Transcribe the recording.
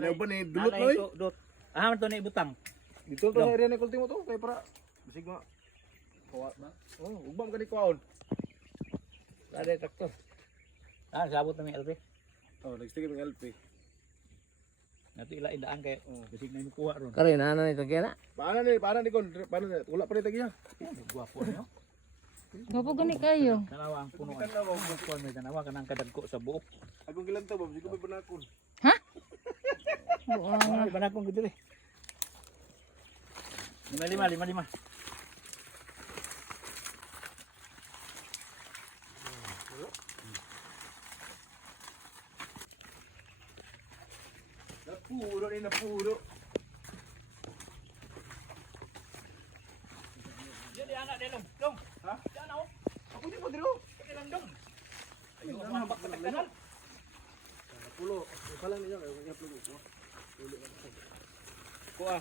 na uban ni dulot noy. Dot. Ah, man to ni ibutang. Dito to sa area ni kultimo to kay para bisig nga. Kuha ba? Oh, ugbam kani kuhaon. Ada traktor. Ah, sabot na may LP. Oh, nag-stick ng LP. Nato ila idaan kay bisig na ni kuha ron. Kare na nito kaya na. Paano ni kon? Paano ni? Wala pa rin tagiya. Gwapo niyo. Gwapo gani kayo. Tanawa ang puno. Kon may tanawa kanang kadagko sa buok. Akong gilantaw ba, bisig ko may banakon. Ha? Ay, banakon gid diri. 55. Napuro ni napuro. Jadi anak dia long. Ha? Diyan ako. Ako di mo diro. Kaya lang dong. Ayun na bakit pulo. Kalang niya kay kanya pulo ko. Pulo. Kuha.